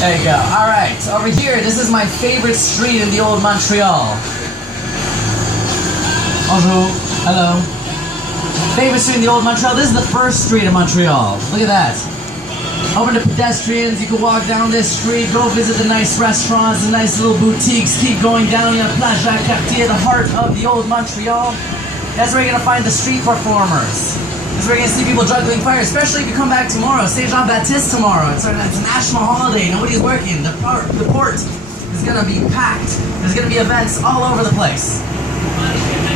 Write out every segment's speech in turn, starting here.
There you go. Alright, over here, this is my favorite street in the old Montreal. Bonjour. Hello. Favorite street in the old Montreal. This is the first street in Montreal. Look at that. Open to pedestrians. You can walk down this street, go visit the nice restaurants, the nice little boutiques, keep going down the Plage Jacques Cartier, the heart of the old Montreal. That's where you're going to find the street performers. That's where you're going to see people juggling fire, especially if you come back tomorrow. Saint Jean-Baptiste tomorrow. It's a national holiday. Nobody's working. The port is going to be packed. There's going to be events all over the place.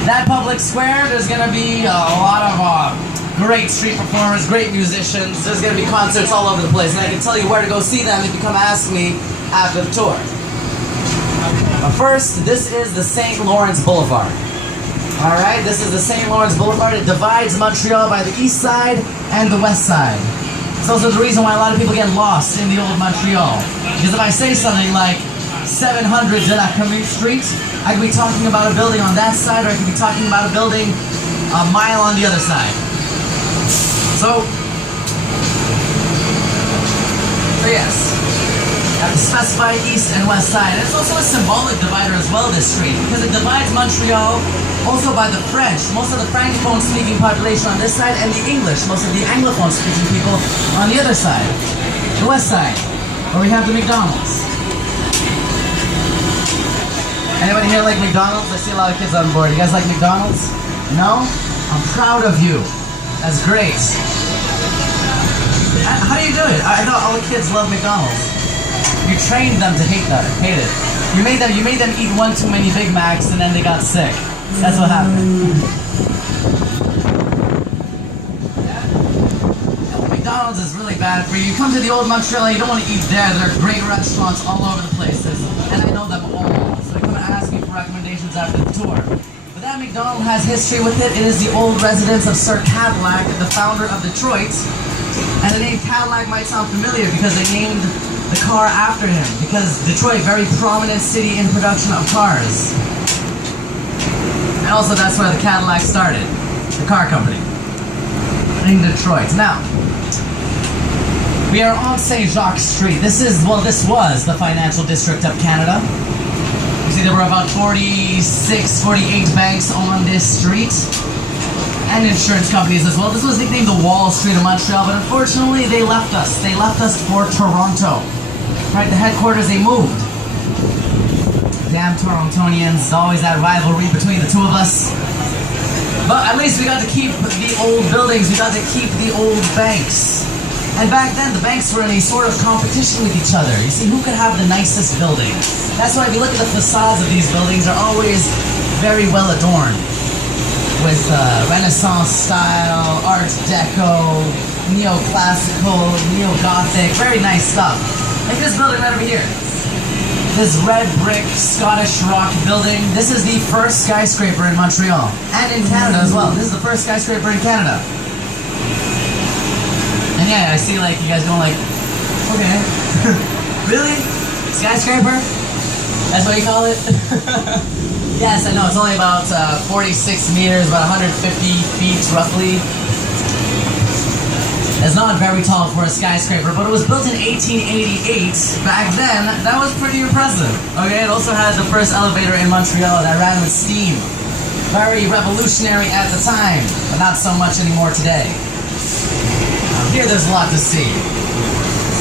That public square, there's going to be a lot of great street performers, great musicians. There's going to be concerts all over the place. And I can tell you where to go see them if you come ask me after the tour. But first, this is the St. Lawrence Boulevard. Alright, this is the St. Lawrence Boulevard. It divides Montreal by the east side and the west side. It's also the reason why a lot of people get lost in the old Montreal. Because if I say something like 700 de la Commune Street, I could be talking about a building on that side, or I could be talking about a building a mile on the other side. So yes. You have to specify east and west side. And it's also a symbolic divider as well, this street, because it divides Montreal also by the French. Most of the Francophone-speaking population on this side, and the English, most of the Anglophone-speaking people on the other side. The west side, where we have the McDonald's. Anybody here like McDonald's? I see a lot of kids on board. You guys like McDonald's? No? I'm proud of you. That's great. How do you do it? I thought all the kids love McDonald's. You trained them to hate it. You made them eat one too many Big Macs and then they got sick. That's what happened. Yeah, McDonald's is really bad for you. You come to the old Montreal, you don't want to eat there. There are great restaurants all over the places, and I know them all. So you come and ask me for recommendations after the tour. But that McDonald's has history with it. It is the old residence of Sir Cadillac, the founder of Detroit. And the name Cadillac might sound familiar because they named the car after him, because Detroit, very prominent city in production of cars. And also that's where the Cadillac started, the car company in Detroit. Now, we are on St. Jacques Street. This was the financial district of Canada. You see there were about 46, 48 banks on this street, and insurance companies as well. This was nicknamed the Wall Street of Montreal, but unfortunately they left us. They left us for Toronto. Right, the headquarters, they moved. Damn Torontonians, always that rivalry between the two of us. But at least we got to keep the old buildings, we got to keep the old banks. And back then, the banks were in a sort of competition with each other. You see, who could have the nicest building? That's why if you look at the facades of these buildings, they're always very well adorned. With Renaissance style, Art Deco, Neoclassical, Neo-Gothic, very nice stuff. Like this building right over here. This red brick Scottish rock building. This is the first skyscraper in Montreal. And in Canada as well. This is the first skyscraper in Canada. And yeah, I see like you guys going like, okay. Really? Skyscraper? That's what you call it? Yes, I know, it's only about 46 meters, about 150 feet roughly. It's not very tall for a skyscraper, but it was built in 1888. Back then, that was pretty impressive. Okay, it also had the first elevator in Montreal that ran with steam. Very revolutionary at the time, but not so much anymore today. Here there's a lot to see.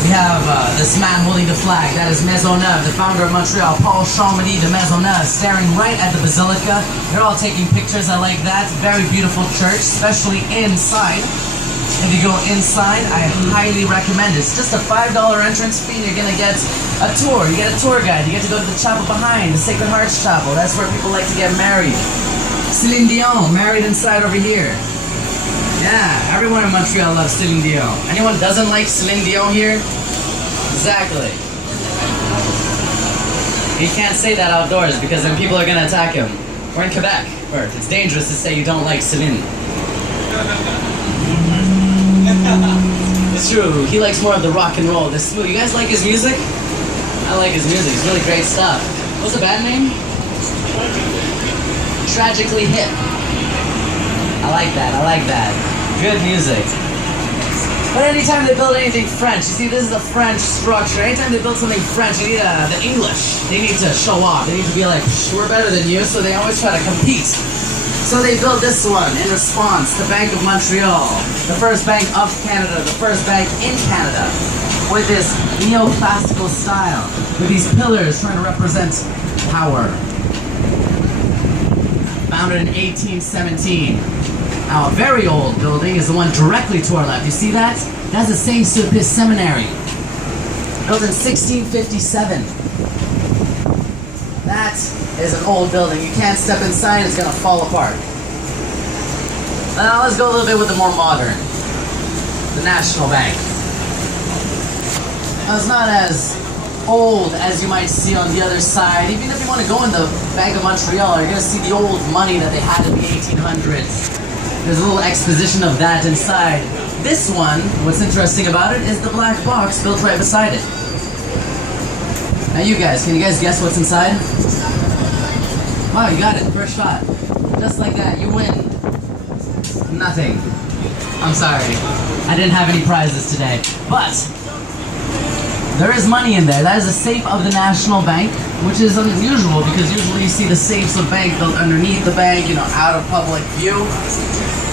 We have this man holding the flag. That is Maisonneuve, the founder of Montreal, Paul Champagny de Maisonneuve, staring right at the basilica. They're all taking pictures. I like that. Very beautiful church, especially inside. If you go inside, I highly recommend it. It's just a $5 entrance fee. You're going to get a tour. You get a tour guide. You get to go to the chapel behind, the Sacred Hearts Chapel. That's where people like to get married. Céline Dion, married inside over here. Yeah, everyone in Montreal loves Céline Dion. Anyone doesn't like Céline Dion here? Exactly. He can't say that outdoors because then people are going to attack him. We're in Quebec, Bert. It's dangerous to say you don't like Céline. It's true, he likes more of the rock and roll, the smooth. You guys like his music? I like his music, it's really great stuff. What's the band name? Tragically Hip. I like that, I like that. Good music. But anytime they build anything French, you see this is a French structure. Anytime they build something French, you need the English. They need to show off. They need to be like, we're better than you, so they always try to compete. So they built this one in response, the Bank of Montreal, the first bank of Canada, the first bank in Canada, with this neoclassical style, with these pillars trying to represent power. Founded in 1817. Now, a very old building is the one directly to our left. You see that? That's the St. Sulpice Seminary, built in 1657. That is an old building. You can't step inside, it's gonna fall apart. Now let's go a little bit with the more modern. The National Bank. Now it's not as old as you might see on the other side. Even if you want to go in the Bank of Montreal, you're gonna see the old money that they had in the 1800s. There's a little exposition of that inside. This one, what's interesting about it is the black box built right beside it. Now you guys, can you guys guess what's inside? Wow, you got it, first shot. Just like that, you win. Nothing. I'm sorry. I didn't have any prizes today. But there is money in there. That is a safe of the National Bank, which is unusual because usually you see the safes of bank built underneath the bank, you know, out of public view.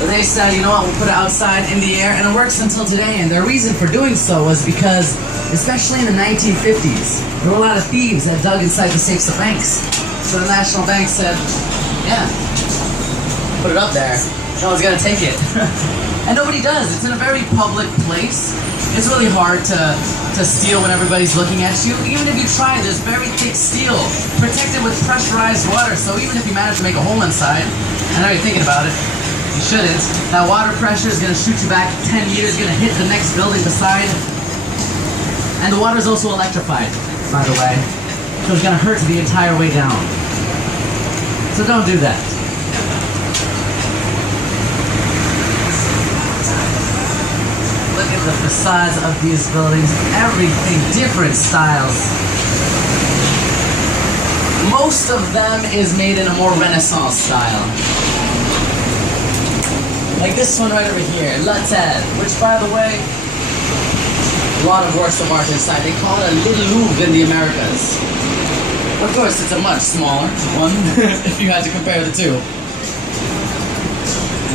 But they said, you know what, we'll put it outside in the air, and it works until today. And their reason for doing so was because, especially in the 1950s, there were a lot of thieves that dug inside the safes of banks. So the National Bank said, yeah, put it up there. No one's gonna take it. And nobody does. It's in a very public place. It's really hard to steal when everybody's looking at you. Even if you try, there's very thick steel, protected with pressurized water. So even if you manage to make a hole inside, I know you're thinking about it, you shouldn't. That water pressure is gonna shoot you back 10 meters, gonna hit the next building beside. And the water is also electrified, by the way. So it's gonna hurt the entire way down. So don't do that. Look at the facades of these buildings, everything, different styles. Most of them is made in a more Renaissance style. Like this one right over here, L'Hôtel, which by the way, a lot of works of art inside. They call it a Little Louvre in the Americas. Of course, it's a much smaller one, if you had to compare the two.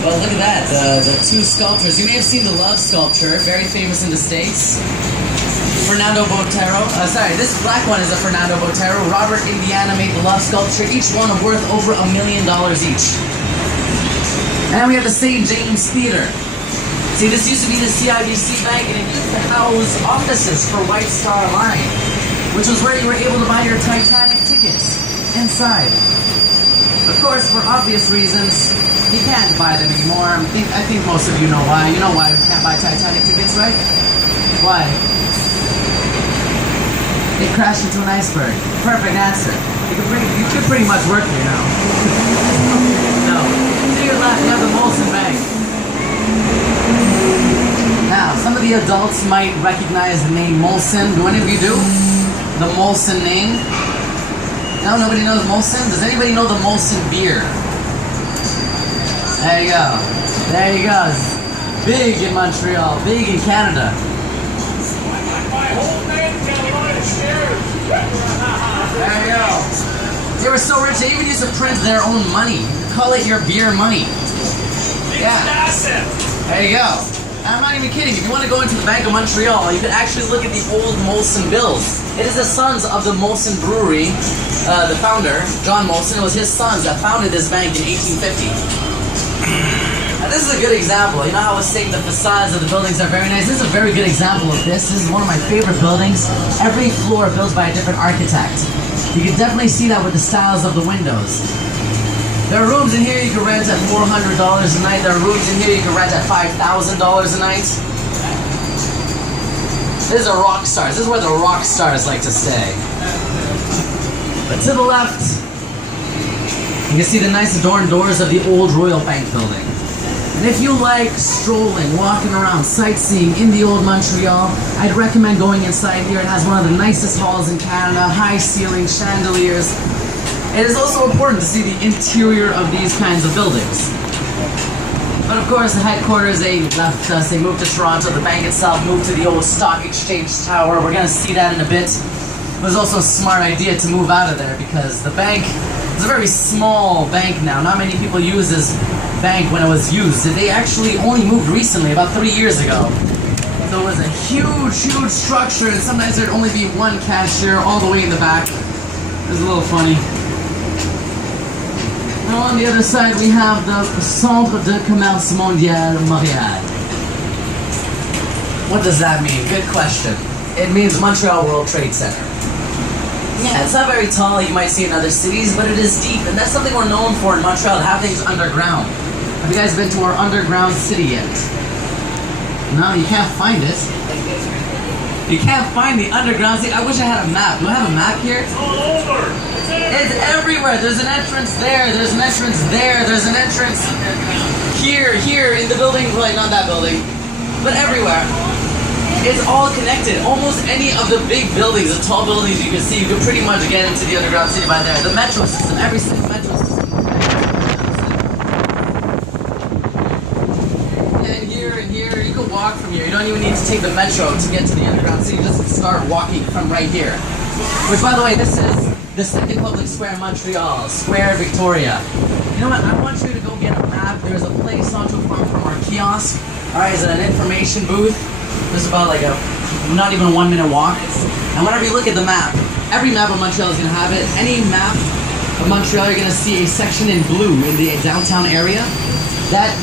Well, look at that, the two sculptors. You may have seen the Love sculpture, very famous in the States. Fernando Botero. This black one is a Fernando Botero. Robert Indiana made the Love sculpture, each one worth over $1 million each. And then we have the St. James Theater. See, this used to be the CIBC Bank, and it used to house offices for White Star Line, which was where you were able to buy your Titanic tickets inside. Of course, for obvious reasons, you can't buy them anymore. I think most of you know why. You know why we can't buy Titanic tickets, right? Why? It crashed into an iceberg. Perfect answer. You could pretty much work here now. No. To your left, you have the Molson Bank. Now, some of the adults might recognize the name Molson. Do any of you do? The Molson name? No, nobody knows Molson? Does anybody know the Molson beer? There you go. There you go. It's big in Montreal, big in Canada. There you go. They were so rich, they even used to print their own money. Call it your beer money. Yeah. There you go. I'm not even kidding. If you want to go into the Bank of Montreal, you can actually look at the old Molson bills. It is the sons of the Molson Brewery, the founder, John Molson. It was his sons that founded this bank in 1850. Now this is a good example. You know how I was saying the facades of the buildings are very nice? This is a very good example of this. This is one of my favorite buildings. Every floor built by a different architect. You can definitely see that with the styles of the windows. There are rooms in here you can rent at $400 a night. There are rooms in here you can rent at $5,000 a night. These are rock stars. This is where the rock stars like to stay. But to the left, you can see the nice adorned doors of the old Royal Bank building. And if you like strolling, walking around, sightseeing in the old Montreal, I'd recommend going inside here. It has one of the nicest halls in Canada, high ceiling, chandeliers. It is also important to see the interior of these kinds of buildings. But of course, the headquarters, they left us, they moved to Toronto. The bank itself moved to the old stock exchange tower. We're gonna see that in a bit. It was also a smart idea to move out of there because the bank is a very small bank now. Not many people use this bank when it was used. They actually only moved recently, about 3 years ago. So it was a huge, huge structure, and sometimes there'd only be one cashier all the way in the back. It was a little funny. Now on the other side we have the Centre de Commerce Mondial Montréal. What does that mean? Good question. It means Montreal World Trade Center. Yeah, it's not very tall, you might see in other cities, but it is deep, and that's something we're known for in Montreal, to have things underground. Have you guys been to our underground city yet? No, you can't find it. You can't find the underground city. I wish I had a map. Do I have a map here? It's all over. It's everywhere. There's an entrance there. There's an entrance there. There's an entrance here in the building. Like, not that building, but everywhere. It's all connected. Almost any of the big buildings, the tall buildings you can see, you can pretty much get into the underground city by there. The metro system, every single metro system. And here, you can walk from here. You don't even need to take the metro to get to the underground city. Just start walking from right here. Which, by the way, this is the second public square in Montreal, Square Victoria. You know what? I want you to go get a map. There's a place not too far from our kiosk. Alright, it's an information booth. This is about like not even a 1 minute walk. And whenever you look at the map, every map of Montreal is going to have it. Any map of Montreal, you're going to see a section in blue in the downtown area. That's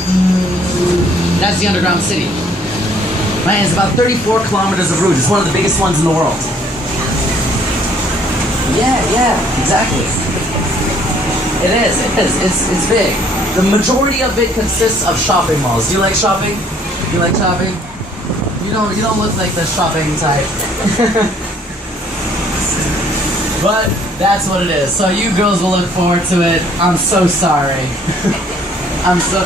the underground city. Right? It's about 34 kilometers of route. It's one of the biggest ones in the world. Yeah, exactly. It is. It's big. The majority of it consists of shopping malls. Do you like shopping? You like shopping? You don't look like the shopping type. But that's what it is. So you girls will look forward to it. I'm so sorry. I'm so.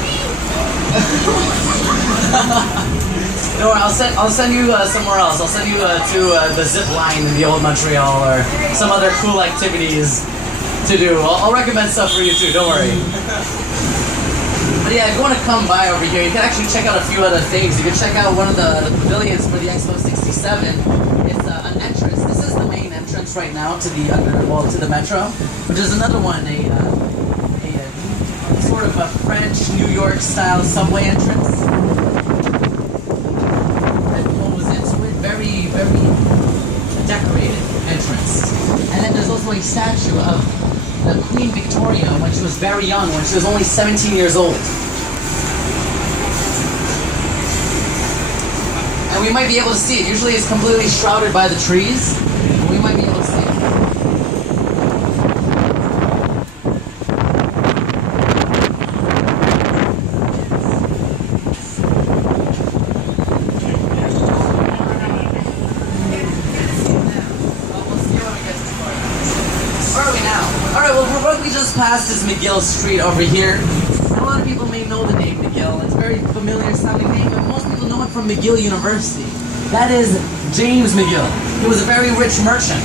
No, I'll send you somewhere else. I'll send you to the zip line in the old Montreal or some other cool activities to do. I'll recommend stuff for you too. Don't worry. But yeah, if you want to come by over here, you can actually check out a few other things. You can check out one of the pavilions for the Expo 67. It's an entrance. This is the main entrance right now to the metro. But there's another one, a sort of a French New York style subway entrance that goes into it. Very, very decorated entrance. And then there's also a statue of the Queen Victoria when she was very young, when she was only 17 years old. And we might be able to see it. Usually it's completely shrouded by the trees, but we might be able to see it. Past is McGill Street over here. And a lot of people may know the name McGill. It's a very familiar sounding name, but most people know it from McGill University. That is James McGill. He was a very rich merchant.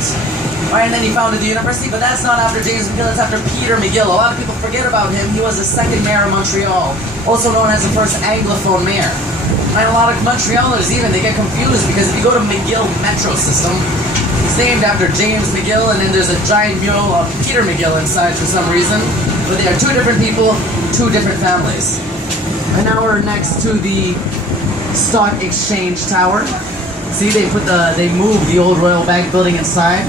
Right, and then he founded the university, but that's not after James McGill, it's after Peter McGill. A lot of people forget about him. He was the second mayor of Montreal, also known as the first Anglophone mayor. And a lot of Montrealers even, they get confused because if you go to McGill metro system, it's named after James McGill, and then there's a giant mural of Peter McGill inside for some reason. But they are two different people, two different families. And now we're next to the Stock Exchange Tower. See, they moved the old Royal Bank building inside.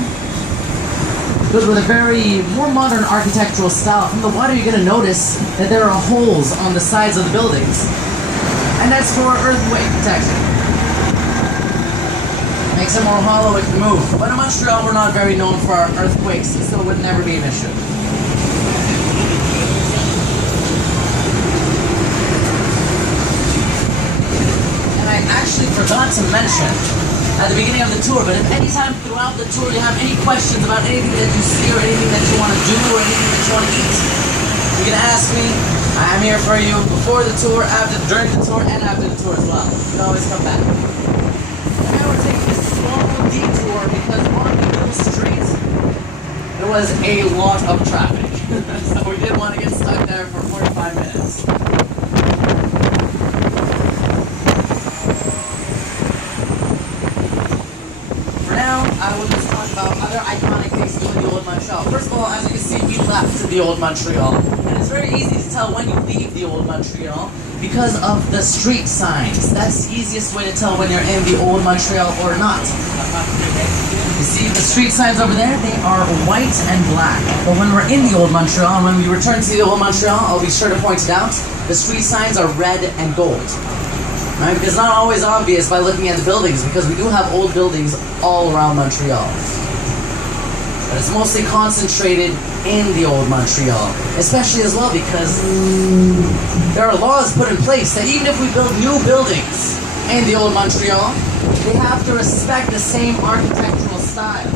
Built with a very more modern architectural style. From the water, you're gonna notice that there are holes on the sides of the buildings. And that's for earthquake protection. Makes it more hollow if you move. But in Montreal, we're not very known for our earthquakes, so it would never be an issue. And I actually forgot to mention at the beginning of the tour, but if any time throughout the tour you have any questions about anything that you see or anything that you want to do or anything that you want to eat, you can ask me. I'm here for you before the tour, during the tour, and after the tour as well. You can always come back. Now we're taking this small detour because on Middle Street there was a lot of traffic. So we didn't want to get stuck there for 45 minutes. I will just talk about other iconic things to do in the Old Montreal. First of all, as you can see, we left the Old Montreal. And it's very easy to tell when you leave the Old Montreal because of the street signs. That's the easiest way to tell when you're in the Old Montreal or not. You see the street signs over there? They are white and black. But when we're in the Old Montreal, and when we return to the Old Montreal, I'll be sure to point it out, the street signs are red and gold. Right? Because it's not always obvious by looking at the buildings, because we do have old buildings all around Montreal. But it's mostly concentrated in the Old Montreal, especially as well because there are laws put in place that even if we build new buildings in the Old Montreal, they have to respect the same architectural style.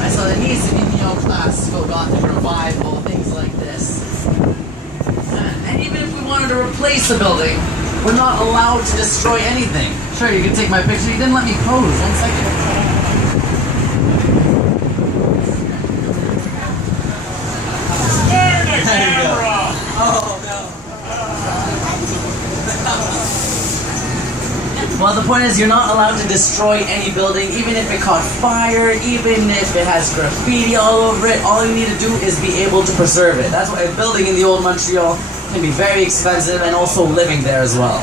Right? So there needs to be neoclassical, Gothic revival, things like this. And even if we wanted to replace a building, we're not allowed to destroy anything. Sure, you can take my picture. You didn't let me pose. 1 second. Well, the point is you're not allowed to destroy any building, even if it caught fire, even if it has graffiti all over it. All you need to do is be able to preserve it. That's why a building in the Old Montreal can be very expensive, and also living there as well.